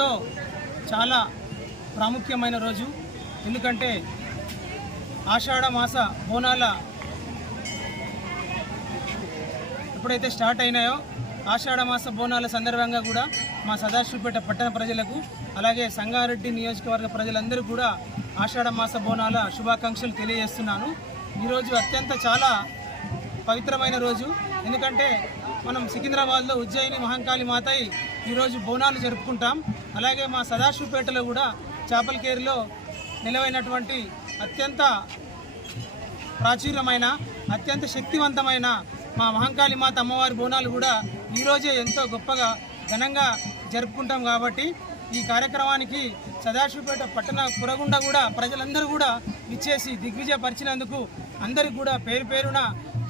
ఎంతో చాలా ప్రాముఖ్యమైన రోజు. ఎందుకంటే ఆషాఢ మాస బోనాల ఎప్పుడైతే స్టార్ట్ అయినాయో ఆషాఢ మాస బోనాల సందర్భంగా కూడా మా సదాశివపేట పట్టణ ప్రజలకు అలాగే సంగారెడ్డి నియోజకవర్గ ప్రజలందరూ కూడా ఆషాఢ మాస బోనాల శుభాకాంక్షలు తెలియజేస్తున్నాను. ఈరోజు అత్యంత చాలా పవిత్రమైన రోజు. ఎందుకంటే మనం సికింద్రాబాద్లో ఉజ్జయిని మహంకాళి మాతయి ఈరోజు బోనాలు జరుపుకుంటాం. అలాగే మా సదాశివపేటలో కూడా చేపలకేరిలో నిలవైనటువంటి అత్యంత ప్రాచుర్యమైన అత్యంత శక్తివంతమైన మా మహంకాళి మాత అమ్మవారి బోనాలు కూడా ఈరోజే ఎంతో గొప్పగా ఘనంగా జరుపుకుంటాం. కాబట్టి ఈ కార్యక్రమానికి సదాశివపేట పట్టణ పురగుండా కూడా ప్రజలందరూ కూడా ఇచ్చేసి దిగ్విజయపరిచినందుకు అందరికి కూడా పేరు పేరున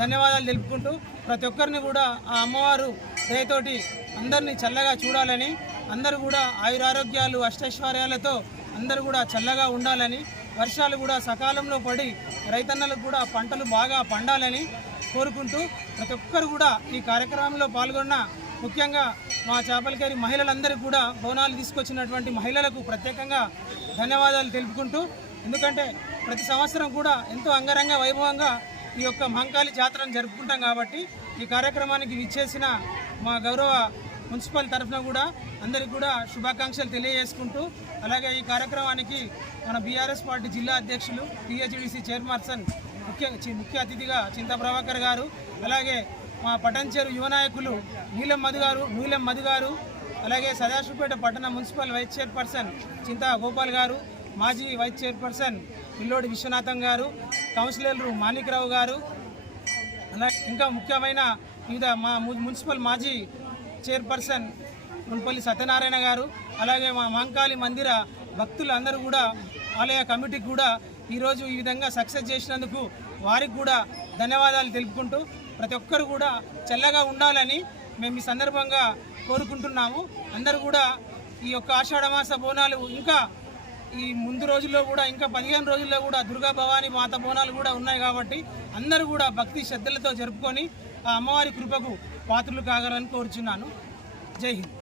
ధన్యవాదాలు తెలుపుకుంటూ ప్రతి ఒక్కరిని కూడా ఆ అమ్మవారు దయతోటి అందరినీ చల్లగా చూడాలని, అందరూ కూడా ఆయురారోగ్యాలు అష్టైశ్వర్యాలతో అందరూ కూడా చల్లగా ఉండాలని, వర్షాలు కూడా సకాలంలో పడి రైతన్నలకు కూడా పంటలు బాగా పండాలని కోరుకుంటూ ప్రతి ఒక్కరు కూడా ఈ కార్యక్రమంలో పాల్గొన్న ముఖ్యంగా మా చేపలకేరి మహిళలందరికీ కూడా బోనాలు తీసుకొచ్చినటువంటి మహిళలకు ప్రత్యేకంగా ధన్యవాదాలు తెలుపుకుంటూ, ఎందుకంటే ప్రతి సంవత్సరం కూడా ఎంతో అంగరంగ వైభవంగా ఈ యొక్క మహంకాళి జాతరను జరుపుకుంటాం. కాబట్టి ఈ కార్యక్రమానికి విచ్చేసిన మా గౌరవ మున్సిపల్ తరఫున కూడా అందరికీ కూడా శుభాకాంక్షలు తెలియజేసుకుంటూ, అలాగే ఈ కార్యక్రమానికి మన బీఆర్ఎస్ పార్టీ జిల్లా అధ్యక్షులు టీహెచ్డీసీ చైర్పర్సన్ ముఖ్య అతిథిగా చింతా ప్రభాకర్ గారు, అలాగే మా పటంచేరు యువ నాయకులు నీలం మధు గారు, అలాగే సదాశివపేట పట్టణ మున్సిపల్ వైస్ చైర్పర్సన్ చింతా గోపాల్ గారు, మాజీ వైస్ చైర్పర్సన్ పిల్లోడి విశ్వనాథం గారు, కౌన్సిలర్లు మాణిక్రావు గారు, అలాగే ఇంకా ముఖ్యమైన వివిధ మా మున్సిపల్ మాజీ చైర్పర్సన్ మున్పల్లి సత్యనారాయణ గారు, అలాగే మా మహంకాళి మందిర భక్తులు అందరూ కూడా ఆలయ కమిటీకి కూడా ఈరోజు ఈ విధంగా సక్సెస్ చేసినందుకు వారికి కూడా ధన్యవాదాలు తెలుపుకుంటూ ప్రతి ఒక్కరు కూడా చల్లగా ఉండాలని మేము ఈ సందర్భంగా కోరుకుంటున్నాము. అందరూ కూడా ఈ యొక్క ఆషాఢమాస బోనాలు ఇంకా ఈ ముందు రోజుల్లో కూడా ఇంకా 15 రోజుల్లో కూడా దుర్గా భవానీ మాత బోనాలు కూడా ఉన్నాయి. కాబట్టి అందరూ కూడా భక్తి శ్రద్ధలతో జరుపుకొని ఆ అమ్మవారి కృపకు పాత్రలు కాగలని కోరుచున్నాను. జై హింద్.